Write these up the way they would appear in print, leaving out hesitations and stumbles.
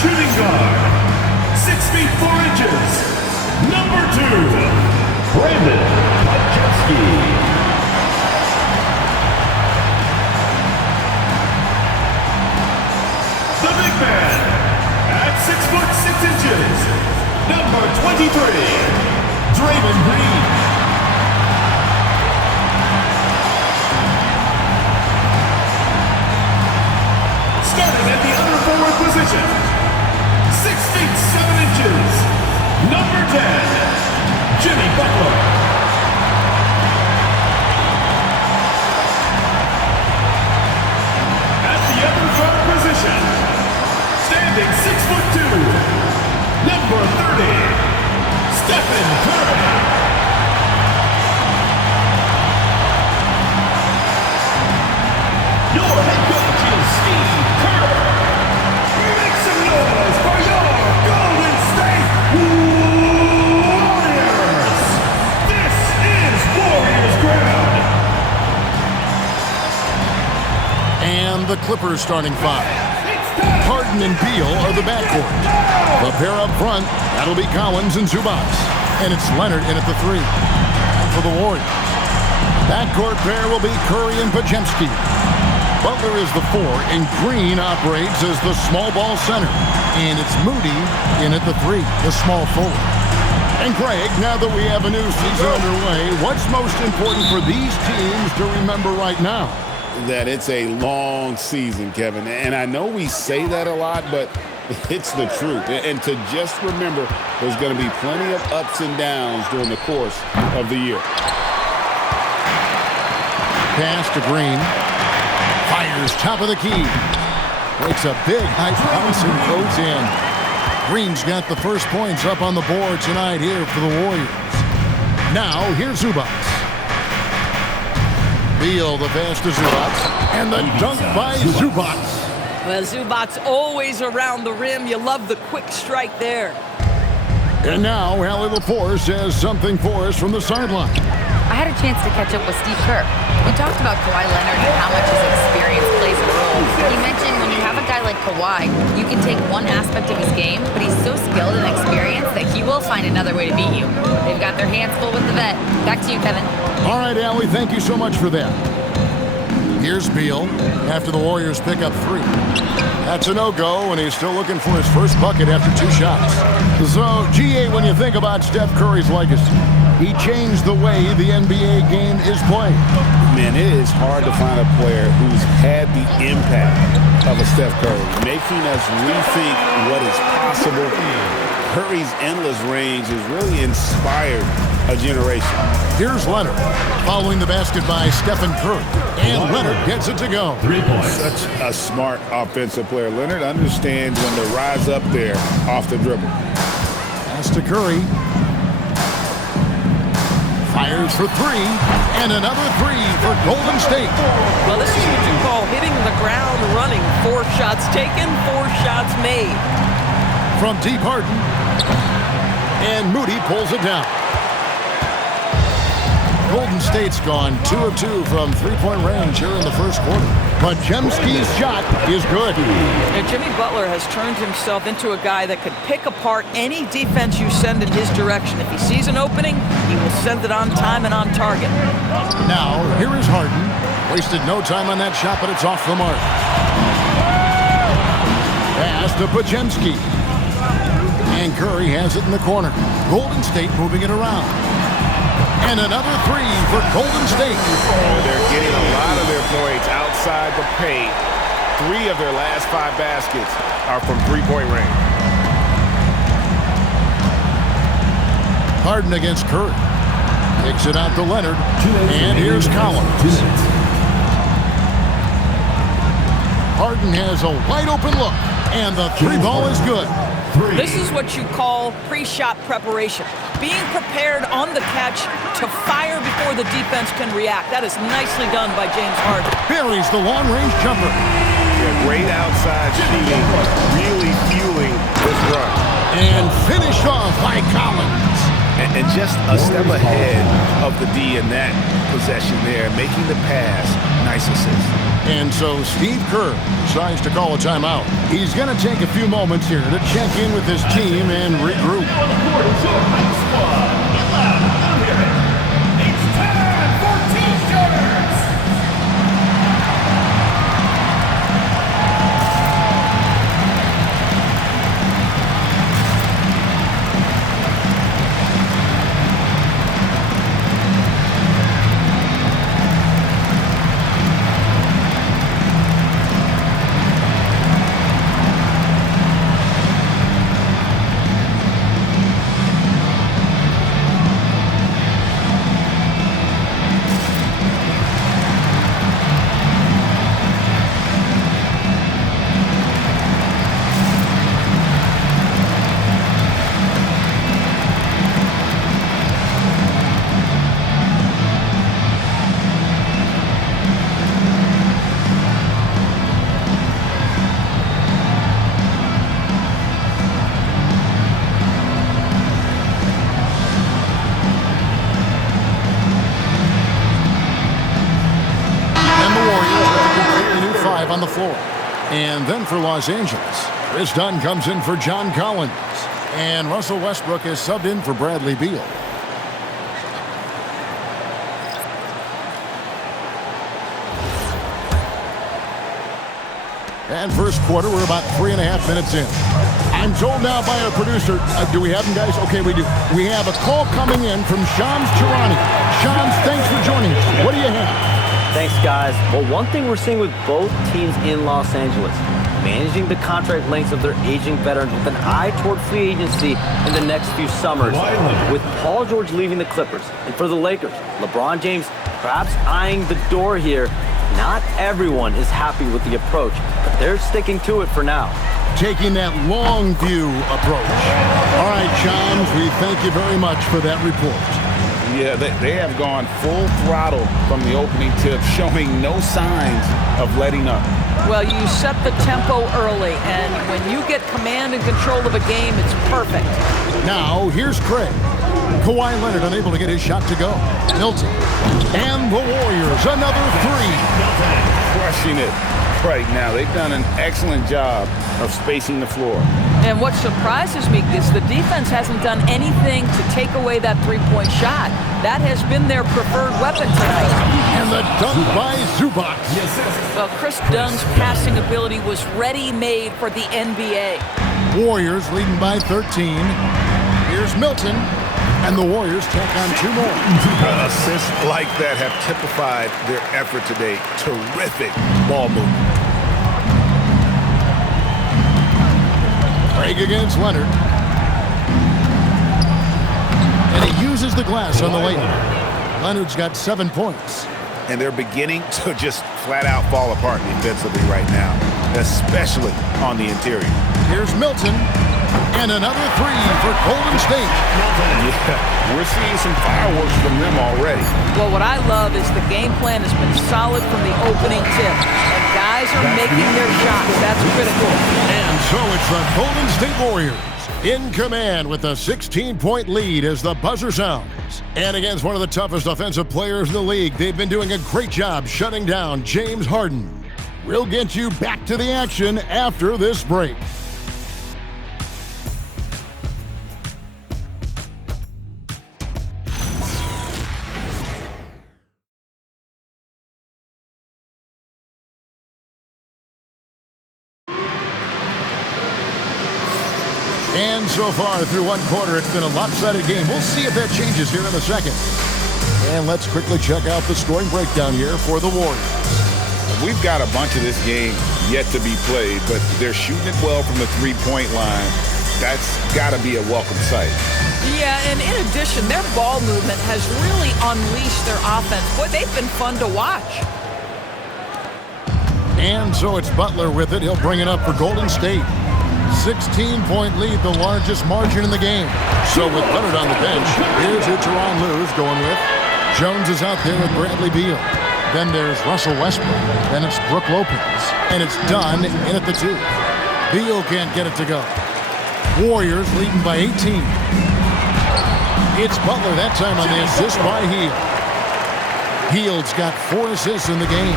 shooting guard, 6 feet 4 inches, number 2, Brandon Podjemski. The big man, at 6 foot 6 inches, number 23, Draymond Green. Starting at the other forward position, 6 feet 7 inches, number 10, Jimmy Butler. At the other guard position, standing 6 foot 2, number 30, Stephen Curry. Your head coach is Steve Kerr. Make some noise for your Golden State Warriors. This is Warriors ground. And the Clippers starting 5. Harden and Beal are the backcourt. The pair up front, that'll be Collins and Zubac. And it's Leonard in at the 3. For the Warriors, backcourt pair will be Curry and Podjemski. Butler is the 4, and Green operates as the small ball center. And it's Moody in at the 3, the small forward. And Greg, now that we have a new season underway, what's most important for these teams to remember right now? That it's a long season, Kevin. And I know we say that a lot, but it's the truth. And to just remember, there's going to be plenty of ups and downs during the course of the year. Pass to Green. Fires top of the key. Breaks a big high bounce and goes in. Green's got the first points up on the board tonight here for the Warriors. Now, here's Zubac. Beal, the pass to Zubac. And the dunk by Zubac. Well, Zubac's always around the rim. You love the quick strike there. And now, Allie Laforce has something for us from the sideline. I had a chance to catch up with Steve Kerr. We talked about Kawhi Leonard and how much his experience plays a role. He mentioned when you have a guy like Kawhi, you can take one aspect of his game, but he's so skilled and experienced that he will find another way to beat you. They've got their hands full with the vet. Back to you, Kevin. All right, Allie, thank you so much for that. Here's Beal after the Warriors pick up 3. That's a no-go, and he's still looking for his first bucket after 2 shots. So, GA, when you think about Steph Curry's legacy, he changed the way the NBA game is played. Man, it is hard to find a player who's had the impact of a Steph Curry, making us rethink what is possible. Curry's endless range has really inspired a generation. Here's Leonard, following the basket by Stephen Curry. And Leonard gets it to go. 3 points. Such a smart offensive player. Leonard understands when to rise up there off the dribble. Pass to Curry. Fires for 3, and another 3 for Golden State. Well, this is what you call hitting the ground running. 4 shots taken, 4 shots made. From deep, Harden. And Moody pulls it down. Golden State's gone 2 of 2 from three-point range here in the first quarter. But Podjemski's shot is good. And Jimmy Butler has turned himself into a guy that could pick apart any defense you send in his direction. If he sees an opening, he will send it on time and on target. Now, here is Harden. Wasted no time on that shot, but it's off the mark. Pass to Podjemski. And Curry has it in the corner. Golden State moving it around. And another 3 for Golden State. They're getting a lot of their points outside the paint. 3 of their last 5 baskets are from three-point range. Harden against Curry. Kicks it out to Leonard. And here's Collins. Harden has a wide-open look. And the 3 ball is good. This is what you call pre-shot preparation. Being prepared on the catch to fire before the defense can react. That is nicely done by James Harden. Buries the long-range jumper. Yeah, great outside shooting, really fueling this run. And finished off by Collins. And just a step ahead of the D in that possession there, making the pass. Nice assist. And so Steve Kerr decides to call a timeout. He's going to take a few moments here to check in with his team and regroup. It's time for T-shirts. On the floor. And then for Los Angeles, Chris Dunn comes in for John Collins. And Russell Westbrook is subbed in for Bradley Beal. And first quarter, we're about 3.5 minutes in. I'm told now by our producer, do we have him, guys? Okay, we do. We have a call coming in from Shams Charania. Shams, thanks for joining us. What do you have? Thanks, guys. Well, one thing we're seeing with both teams in Los Angeles, managing the contract lengths of their aging veterans with an eye toward free agency in the next few summers. With Paul George leaving the Clippers, and for the Lakers, LeBron James perhaps eyeing the door here. Not everyone is happy with the approach, but they're sticking to it for now. Taking that long view approach. All right, Shams, we thank you very much for that report. Yeah, they have gone full throttle from the opening tip, showing no signs of letting up. Well, you set the tempo early, and when you get command and control of a game, it's perfect. Now, here's Craig. Kawhi Leonard unable to get his shot to go. Milton. And the Warriors, another three. Crushing it right now. They've done an excellent job of spacing the floor. And what surprises me is the defense hasn't done anything to take away that three-point shot. That has been their preferred weapon tonight. And the dunk by Zubac. Well, Chris Dunn's passing ability was ready-made for the NBA. Warriors leading by 13. Here's Milton. And the Warriors take on two more. Assists like that have typified their effort today. Terrific ball movement. Craig against Leonard. And he uses the glass on the layup. Leonard's got 7 points. And they're beginning to just flat out fall apart defensively right now, especially on the interior. Here's Milton. And another three for Golden State. Yeah, we're seeing some fireworks from them already. Well, what I love is the game plan has been solid from the opening tip. And guys are making their shots. That's critical. And so it's the Golden State Warriors in command with a 16-point lead as the buzzer sounds. And against one of the toughest offensive players in the league, they've been doing a great job shutting down James Harden. We'll get you back to the action after this break. And so far through one quarter, it's been a lopsided game. We'll see if that changes here in a second. And let's quickly check out the scoring breakdown here for the Warriors. We've got a bunch of this game yet to be played, but they're shooting it well from the three-point line. That's got to be a welcome sight. Yeah, and in addition, their ball movement has really unleashed their offense. Boy, they've been fun to watch. And so it's Butler with it. He'll bring it up for Golden State. 16-point lead, the largest margin in the game. So with Leonard on the bench, here's who Tyronn Lue's going with. Jones is out there with Bradley Beal. Then there's Russell Westbrook. Then it's Brook Lopez. And it's Dunn in at the 2. Beal can't get it to go. Warriors leading by 18. It's Butler that time on the assist by Hield. Hield's got 4 assists in the game.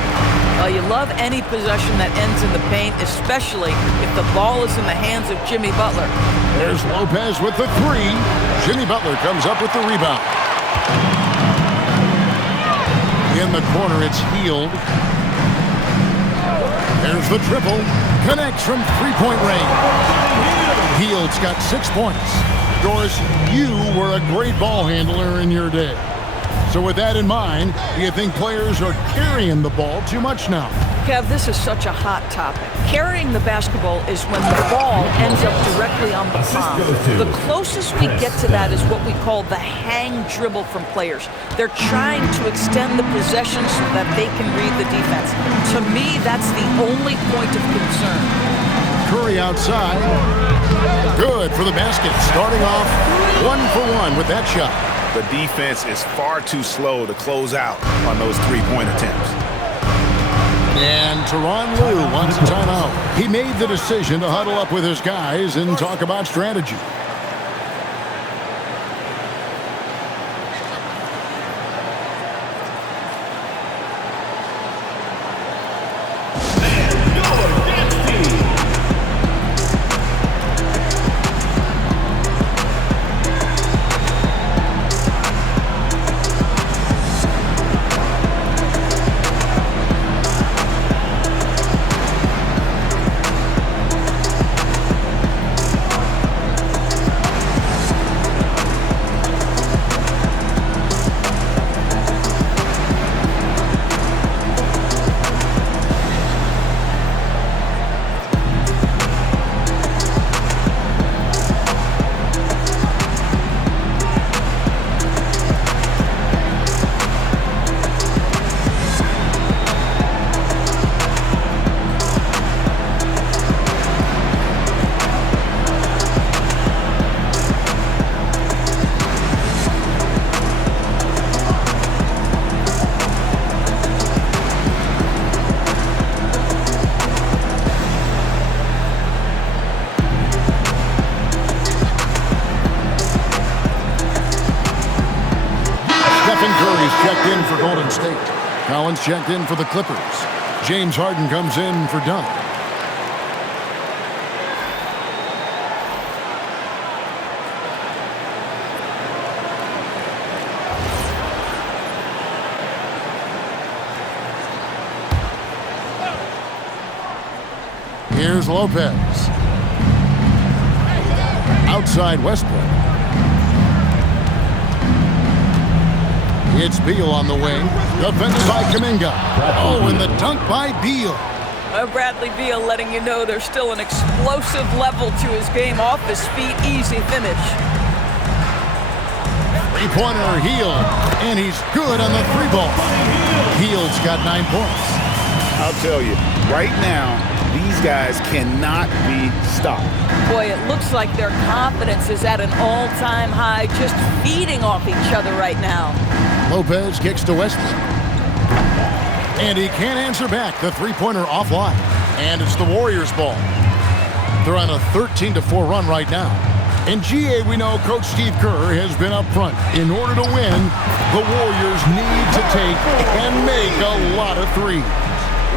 Well, you love any possession that ends in the paint, especially if the ball is in the hands of Jimmy Butler. There's Lopez with the 3. Jimmy Butler comes up with the rebound. In the corner, it's Hield. There's the triple. Connects from three-point range. Hield's got 6 points. Doris, you were a great ball handler in your day. So with that in mind, do you think players are carrying the ball too much now? Kev, this is such a hot topic. Carrying the basketball is when the ball ends up directly on the palm. The closest we get to that is what we call the hang dribble from players. They're trying to extend the possession so that they can read the defense. To me, that's the only point of concern. Curry outside. Good for the basket. Starting off 1 for 1 with that shot. The defense is far too slow to close out on those three-point attempts. And Tyronn Lue wants a timeout. He made the decision to huddle up with his guys and talk about strategy. Checked in for Golden State. Collins checked in for the Clippers. James Harden comes in for Dunn. Here's Lopez. Outside Westbrook. It's Beal on the wing. Defended by Kuminga. Oh, and the dunk by Beal. Bradley Beal letting you know there's still an explosive level to his game. Off his feet, easy finish. Three-pointer, Hield. And he's good on the 3 ball. Hield's got 9 points. I'll tell you, right now, these guys cannot be stopped. Boy, it looks like their confidence is at an all-time high, just feeding off each other right now. Lopez kicks to Westbrook. And he can't answer back. The three-pointer offline. And it's the Warriors' ball. They're on a 13-4 run right now. In GA, we know Coach Steve Kerr has been up front. In order to win, the Warriors need to take and make a lot of threes.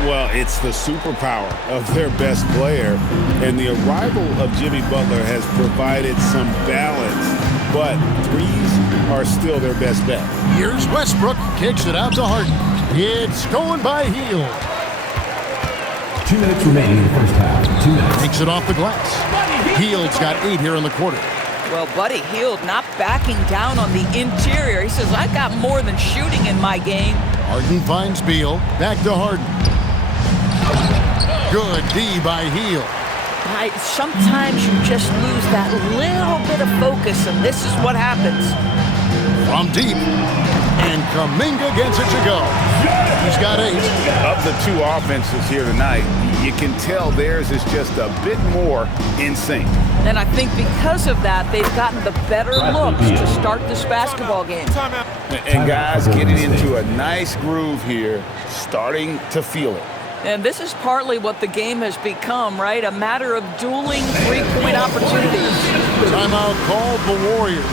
Well, it's the superpower of their best player. And the arrival of Jimmy Butler has provided some balance. But threes are still their best bet. Here's Westbrook. Kicks it out to Harden. It's going by Hield. 2 minutes remaining in the first half. 2 minutes. Takes it off the glass. Hield's got 8 here in the quarter. Well, Buddy Hield not backing down on the interior. He says, I've got more than shooting in my game. Harden finds Beal. Back to Harden. Good D by Hield. Sometimes you just lose that little bit of focus, and this is what happens. From deep. And Kuminga gets it to go. He's got 8. Of the 2 offenses here tonight, you can tell theirs is just a bit more in sync. And I think because of that, they've gotten the better looks to start this basketball game. And guys getting into a nice groove here, starting to feel it. And this is partly what the game has become, right? A matter of dueling three-point opportunities. Timeout called the Warriors.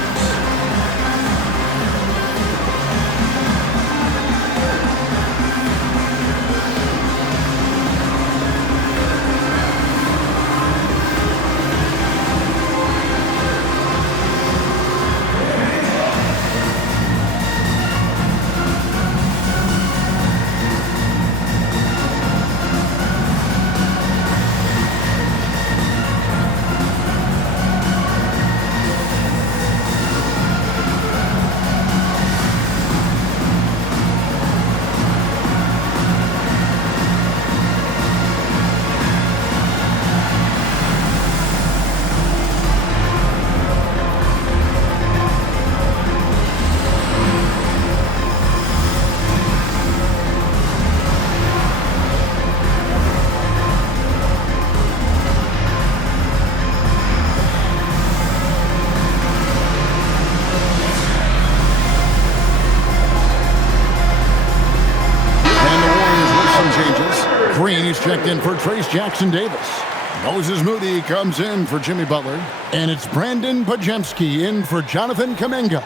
He's checked in for Trace Jackson Davis. Moses Moody comes in for Jimmy Butler. And it's Brandon Podziemski in for Jonathan Kuminga.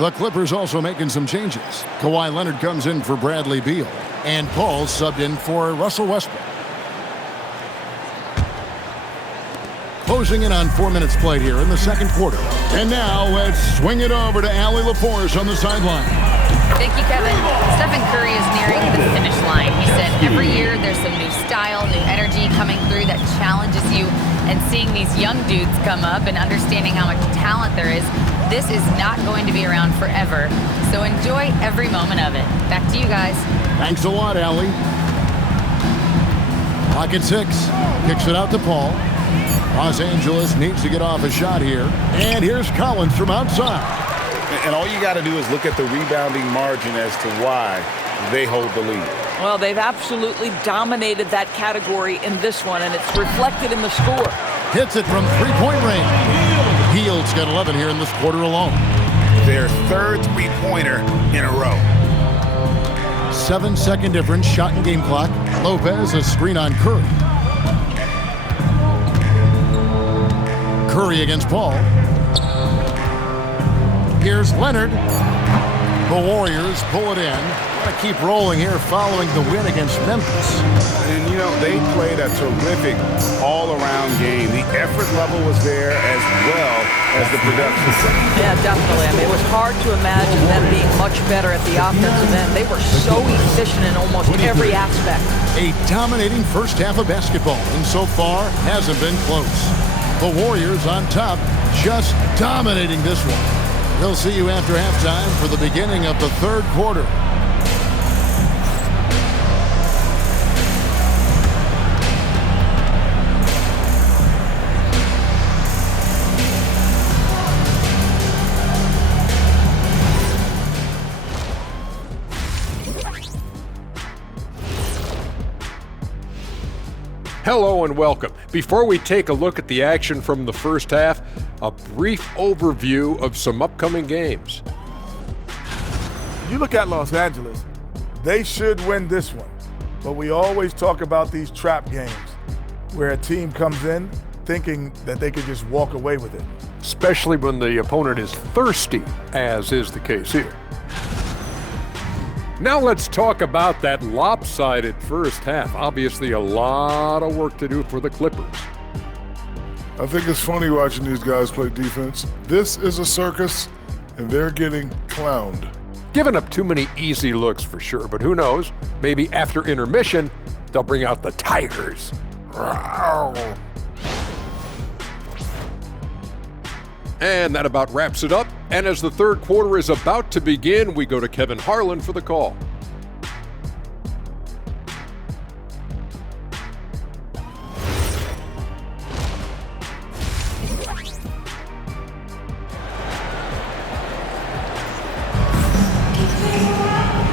The Clippers also making some changes. Kawhi Leonard comes in for Bradley Beal. And Paul subbed in for Russell Westbrook. Closing in on 4 minutes played here in the second quarter. And now let's swing it over to Allie LaForce on the sideline. Thank you, Kevin. Stephen Curry is nearing the finish line. He said every year there's some new style, new energy coming through that challenges you. And seeing these young dudes come up and understanding how much talent there is, this is not going to be around forever. So enjoy every moment of it. Back to you guys. Thanks a lot, Allie. Clock at 6. Kicks it out to Paul. Los Angeles needs to get off a shot here. And here's Collins from outside. And all you got to do is look at the rebounding margin as to why they hold the lead. Well, they've absolutely dominated that category in this one, and it's reflected in the score. Hits it from three-point range. Hield's got 11 here in this quarter alone. Their third three-pointer in a row. 7-second difference, shot and game clock. Lopez, a screen on Curry. Curry against Paul. Here's Leonard. The Warriors pull it in. Got to keep rolling here following the win against Memphis. And, you know, they played a terrific all-around game. The effort level was there as well as the production. Yeah, definitely. I mean, it was hard to imagine them being much better at the offensive end. They were so efficient in almost every aspect. A dominating first half of basketball, and so far hasn't been close. The Warriors on top, just dominating this one. We'll see you after halftime for the beginning of the third quarter. Hello and welcome. Before we take a look at the action from the first half, a brief overview of some upcoming games. You look at Los Angeles, they should win this one. But we always talk about these trap games where a team comes in thinking that they could just walk away with it. Especially when the opponent is thirsty, as is the case here. Now let's talk about that lopsided first half. Obviously a lot of work to do for the Clippers. I think it's funny watching these guys play defense. This is a circus, and they're getting clowned. Giving up too many easy looks for sure, but who knows? Maybe after intermission, they'll bring out the Tigers. And that about wraps it up. And as the third quarter is about to begin, we go to Kevin Harlan for the call.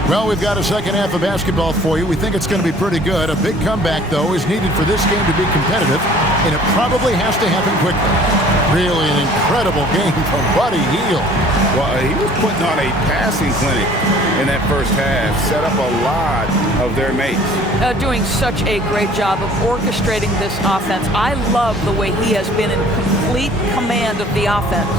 Well, we've got a second half of basketball for you. We think it's going to be pretty good. A big comeback, though, is needed for this game to be competitive, and it probably has to happen quickly. Really an incredible game from Buddy Hield. Well, he was putting on a passing clinic in that first half, set up a lot of their mates. Doing such a great job of orchestrating this offense. I love the way he has been in complete command of the offense.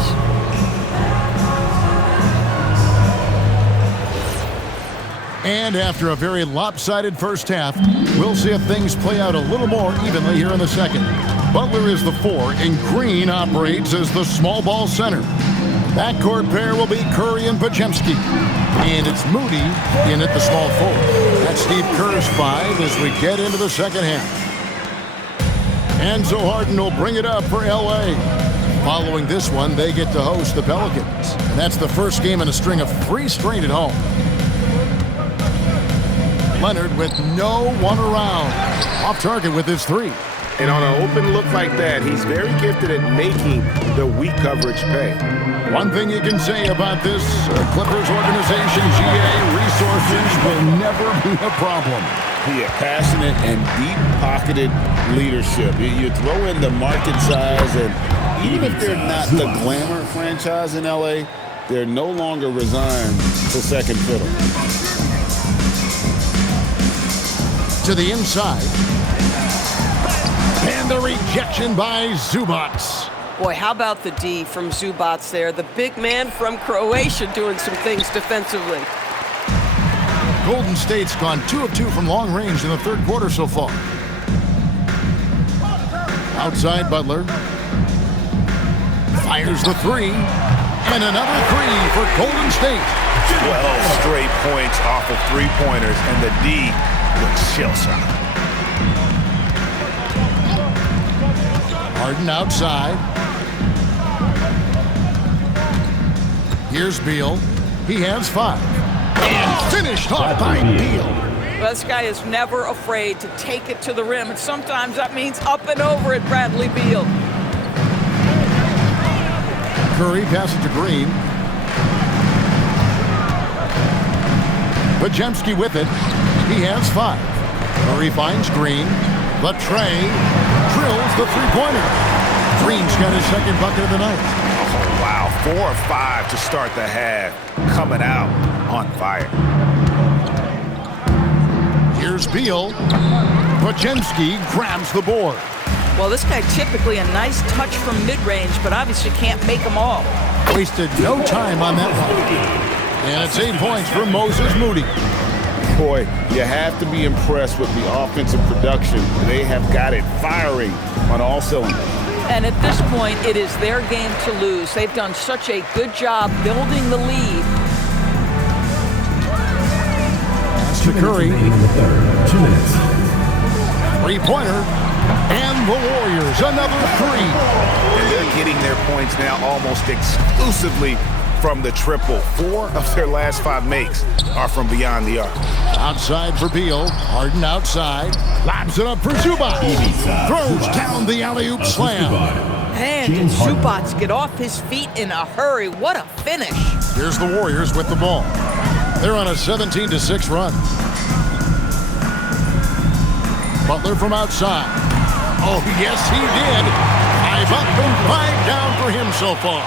And after a very lopsided first half, we'll see if things play out a little more evenly here in the second. Butler is the 4, and Green operates as the small ball center. Backcourt pair will be Curry and Podziemski. And it's Moody in at the small forward. That's Steve Kerr's 5 as we get into the second half. Enzo Harden will bring it up for L.A. Following this one, they get to host the Pelicans. And that's the first game in a string of 3 straight at home. Leonard with no one around. Off target with his 3. And on an open look like that, he's very gifted at making the weak coverage pay. One thing you can say about this Clippers organization, GA, resources will never be a problem. Yeah, passionate and deep-pocketed leadership. You throw in the market size, and even if they're not the glamour franchise in LA, they're no longer resigned to second fiddle. To the inside, And the rejection by Zubac. Boy, how about the D from Zubac there? The big man from Croatia doing some things defensively. Golden State's gone 2 of 2 from long range in the third quarter so far. Outside Butler. Fires the three. And another three for Golden State. 12 straight points off of three-pointers, and the D looks shell-shocked. Harden outside. Here's Beal. He has 5. And finished off by Beal. Well, this guy is never afraid to take it to the rim, and sometimes that means up and over at Bradley Beal. Curry passes to Green. Podziemski with it. He has 5. Curry finds Green. Latrey drills the three-pointer. Green's got his second bucket of the night. Oh, wow. 4 or 5 to start the half. Coming out on fire. Here's Beal. Podziemski grabs the board. Well, this guy typically a nice touch from mid-range, but obviously can't make them all. Wasted no time on that one. And it's 8 points for Moses Moody. Boy, you have to be impressed with the offensive production. They have got it firing on all cylinders. And at this point, it is their game to lose. They've done such a good job building the lead. To Curry. 2 minutes. Three-pointer. And the Warriors, another 3. And they're getting their points now almost exclusively from the triple. 4 of their last 5 makes are from beyond the arc. Outside for Beal. Harden outside. Lobs it up for Zubac. Throws down the alley-oop slam. Man, did Zubac get off his feet in a hurry. What a finish. Here's the Warriors with the ball. They're on a 17-6 run. Butler from outside. Oh, yes, he did. 5 up and 5 down for him so far.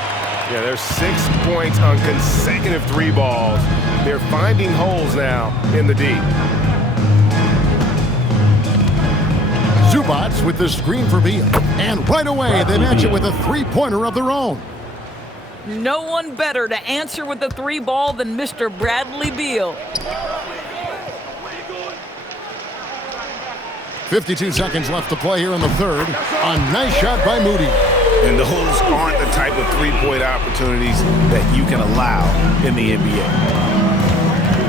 Yeah, there's 6 points on consecutive 3 balls. They're finding holes now in the D. Zubac with the screen for Beal. And right away, they match it with a three-pointer of their own. No one better to answer with the 3 ball than Mr. Bradley Beal. 52 seconds left to play here in the third. A nice shot by Moody. And those aren't the type of three-point opportunities that you can allow in the NBA.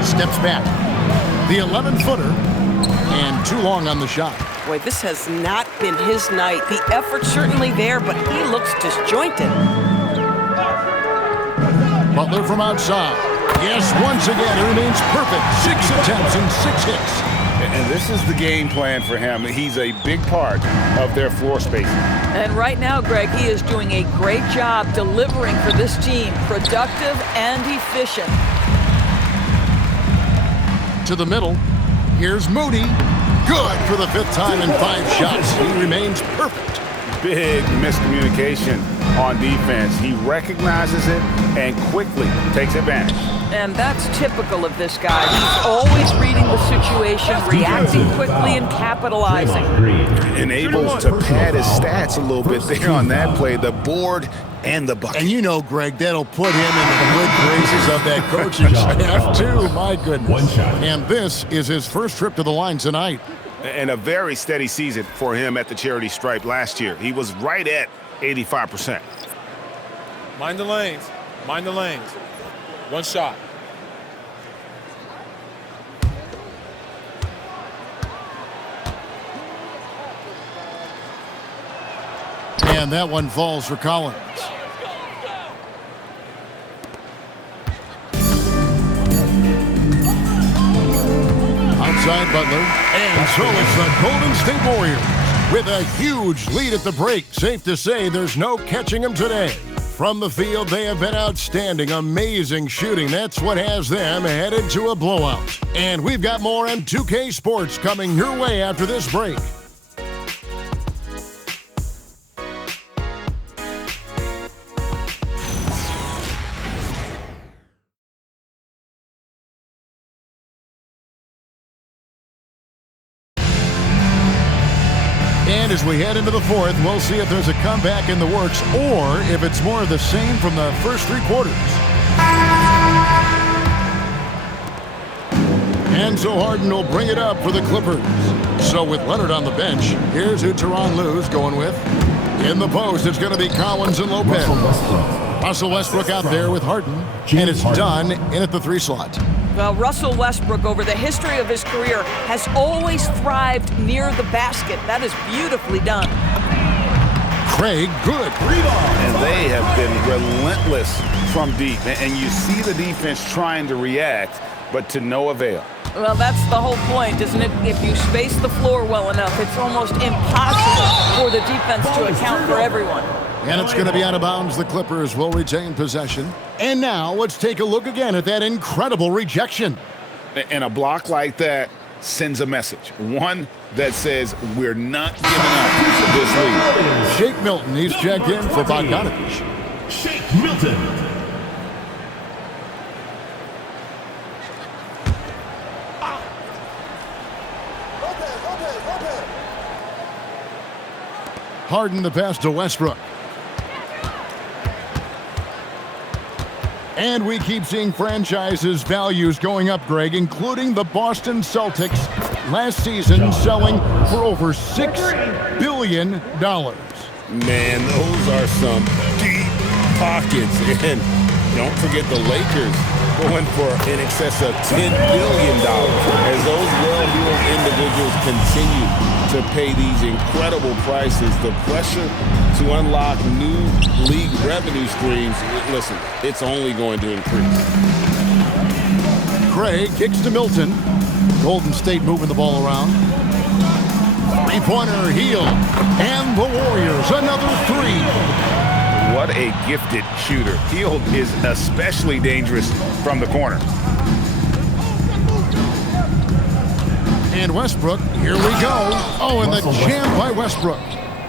Steps back. The 11-footer. And too long on the shot. Boy, this has not been his night. The effort's certainly there, but he looks disjointed. Butler from outside. Yes, once again, it remains perfect. 6 attempts and 6 hits. And this is the game plan for him. He's a big part of their floor spacing. And right now, Greg, he is doing a great job delivering for this team. Productive and efficient. To the middle. Here's Moody. Good for the 5th time in 5 shots. He remains perfect. Big miscommunication on defense. He recognizes it and quickly takes advantage. And that's typical of this guy. He's always reading the situation, reacting quickly, and capitalizing. Enables to pad his stats a little bit there on that play, the board and the bucket. And you know, Greg, that'll put him in the good graces of that coaching staff, too. My goodness. And this is his first trip to the line tonight. And a very steady season for him at the charity stripe last year. He was right at 85%. Mind the lanes. Mind the lanes. 1 shot. And that one falls for Collins. Outside Butler. And so it's the Golden State Warriors with a huge lead at the break. Safe to say there's no catching them today. From the field, they have been outstanding, amazing shooting. That's what has them headed to a blowout. And we've got more M2K Sports coming your way after this break. And And as we head into the fourth, we'll see if there's a comeback in the works or if it's more of the same from the first three quarters. And so Harden will bring it up for the Clippers. So with Leonard on the bench, here's who Tyronn Lue's going with. In the post, it's going to be Collins and Lopez. Russell Westbrook out there with Harden. And it's done in at the 3 slot. Well, Russell Westbrook, over the history of his career, has always thrived near the basket. That is beautifully done. Craig, good. And they have been relentless from deep. And you see the defense trying to react, but to no avail. Well, that's the whole point, isn't it? If you space the floor well enough, it's almost impossible for the defense to account for everyone. And it's going to be out of bounds. The Clippers will retain possession. And now let's take a look again at that incredible rejection. And a block like that sends a message. One that says we're not giving up this lead. Shake Milton, he's checked in for Bogdanovich. Shake Milton. Harden the pass to Westbrook. And we keep seeing franchises' values going up, Greg, including the Boston Celtics last season selling for over $6 billion. Man, those are some deep pockets. And don't forget the Lakers going for in excess of $10 billion as those well-heeled individuals continue to pay these incredible prices. The pressure to unlock new league revenue streams, listen, it's only going to increase. Craig kicks to Milton. Golden State moving the ball around. Three-pointer, Hield. And the Warriors, another 3. What a gifted shooter. Hield is especially dangerous from the corner. And Westbrook, here we go. Oh, and the jam by Westbrook.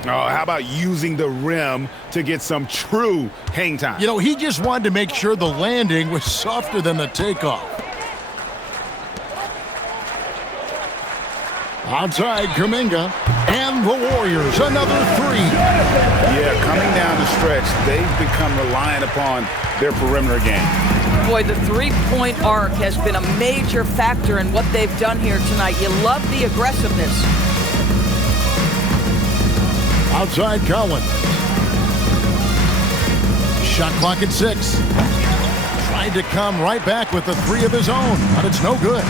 Oh, how about using the rim to get some true hang time? You know, he just wanted to make sure the landing was softer than the takeoff. Outside, Kuminga. And the Warriors, another 3. Yeah, coming down the stretch, they've become reliant upon their perimeter game. Boy, the three-point arc has been a major factor in what they've done here tonight. You love the aggressiveness. Outside, Collins. Shot clock at 6. Tried to come right back with the 3 of his own, but it's no good.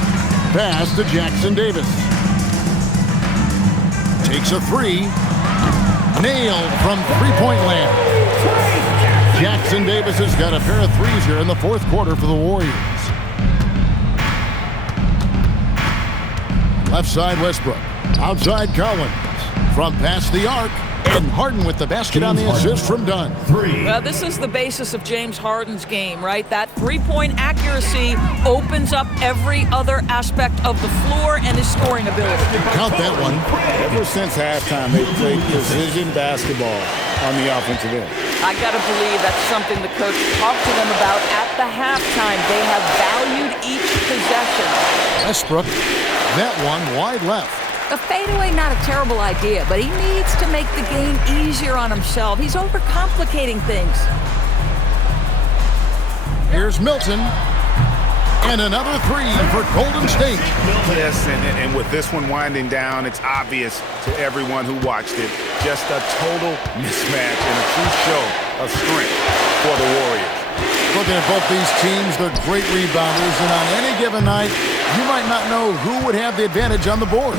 Pass to Jackson Davis. Takes a 3. Nailed from three-point land. Jackson Davis has got a pair of 3s here in the fourth quarter for the Warriors. Left side, Westbrook. Outside, Collins. From past the arc. And Harden with the basket on the assist from Dunn. 3. Well, this is the basis of James Harden's game, right? That three-point accuracy opens up every other aspect of the floor and his scoring ability. Count that one. Ever since halftime, they've played precision basketball on the offensive end. I got to believe that's something the coach talked to them about at the halftime. They have valued each possession. Westbrook, that one wide left. A fadeaway, not a terrible idea, but he needs to make the game easier on himself. He's overcomplicating things. Here's Milton. And another 3 for Golden State. Yes, and with this one winding down, it's obvious to everyone who watched it. Just a total mismatch and a true show of strength for the Warriors. Looking at both these teams, they're great rebounders, and on any given night, you might not know who would have the advantage on the board.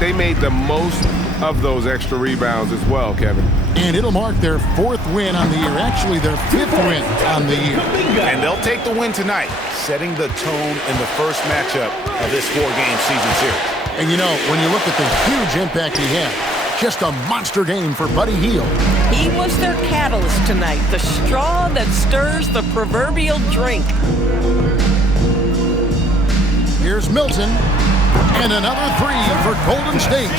They made the most of those extra rebounds as well, Kevin. And it'll mark their 4th win on the year, actually their 5th win on the year. And they'll take the win tonight, setting the tone in the first matchup of this 4-game season series. And you know, when you look at the huge impact he had, just a monster game for Buddy Hield. He was their catalyst tonight, the straw that stirs the proverbial drink. Here's Milton. And another 3 for Golden State.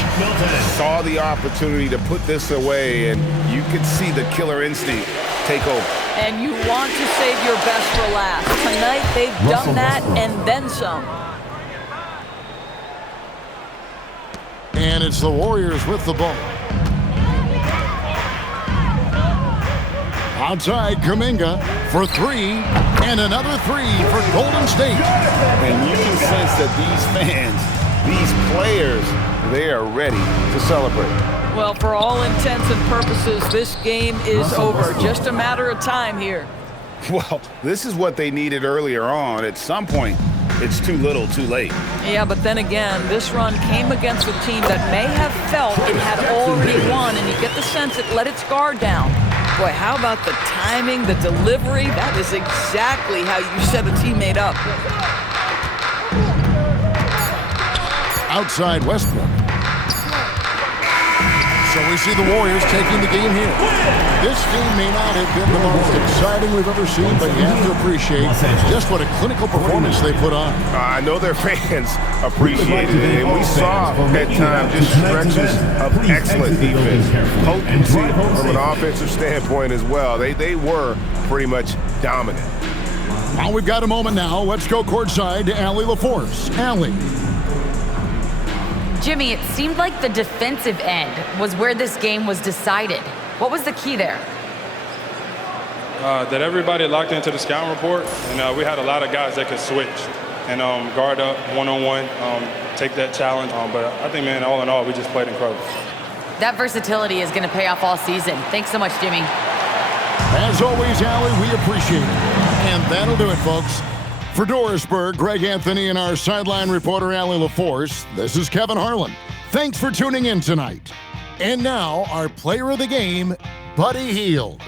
Saw the opportunity to put this away, and you could see the killer instinct take over. And you want to save your best for last. Tonight, they've done that and then some. And it's the Warriors with the ball. Outside, Kuminga for three, and another three for Golden State. And you can sense that these fans, these players, they are ready to celebrate. Well, for all intents and purposes, this game is over. Just a matter of time here. Well, this is what they needed earlier on. At some point, it's too little, too late. Yeah, but then again, this run came against a team that may have felt it had already won, and you get the sense it let its guard down. Boy, how about the timing, the delivery? That is exactly how you set a teammate up. Outside Westbrook. So we see the Warriors taking the game here. This game may not have been the most exciting we've ever seen, but you have to appreciate just what a clinical performance they put on. I know their fans appreciated it, and we saw at times just stretches of excellent defense, potency from an offensive standpoint as well. They were pretty much dominant. Well, we've got a moment now. Let's go courtside to Allie LaForce. Allie. Jimmy, it seemed like the defensive end was where this game was decided. What was the key there? That everybody locked into the scouting report, and we had a lot of guys that could switch and guard up one-on-one, take that challenge. But I think, man, all in all, we just played incredible. That versatility is going to pay off all season. Thanks so much, Jimmy. As always, Allie, we appreciate it. And that'll do it, folks. For Dorisburg, Greg Anthony, and our sideline reporter, Allie LaForce, this is Kevin Harlan. Thanks for tuning in tonight. And now, our player of the game, Buddy Hield.